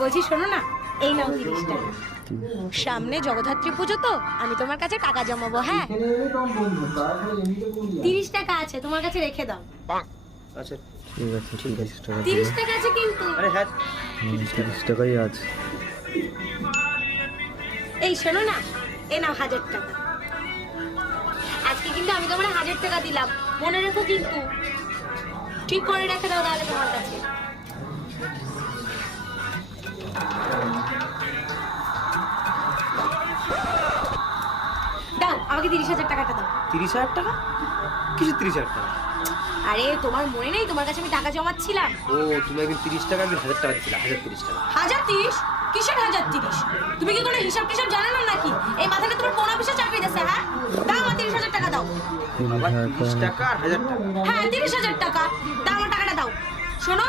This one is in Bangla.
বলছি শোনো না, এই নাও 30 টাকা। সামনে জগদ্ধাত্রী পুজো তো, আমি তোমার কাছে টাকা জমাবো। হ্যাঁ, 30 টাকা আছে, তোমার কাছে রেখে দাও। আচ্ছা ঠিক আছে, 30 টাকা 30 টাকা আছে কিন্তু। আরে হ্যাঁ 30 টাকাই আছে। এই শোনো না, এ নাও 1000 টাকা। আজকে কিন্তু আমি তোমার 1000 টাকা দিলাম, মনে রেখো কিন্তু। ঠিক করে রেখে দাও তাহলে তোমার কাছে। দাও আমাকে 30,000 টাকাটা দাও। 30,000 টাকা? কিসের 30,000 টাকা? আরে তোমার মনে নেই তোমার কাছে আমি টাকা জমাচ্ছিলাম? ও তুমি একদিন 30 টাকা আমি 1000 টাকা দিয়েছিলাম, 1030 টাকা। 1030? কিসের 1030? তুমি কি কোনো হিসাব টিসাব জানো না নাকি? এই মাথাটা তোমার কোন অফিসে চাকরি দিয়েছে? হ্যাঁ, দাও আমার 30,000 টাকা দাও। আবার 30 টাকা আর 1000 টাকা? হ্যাঁ 30,000 টাকা দাও, আমার টাকাটা দাও। শোনো,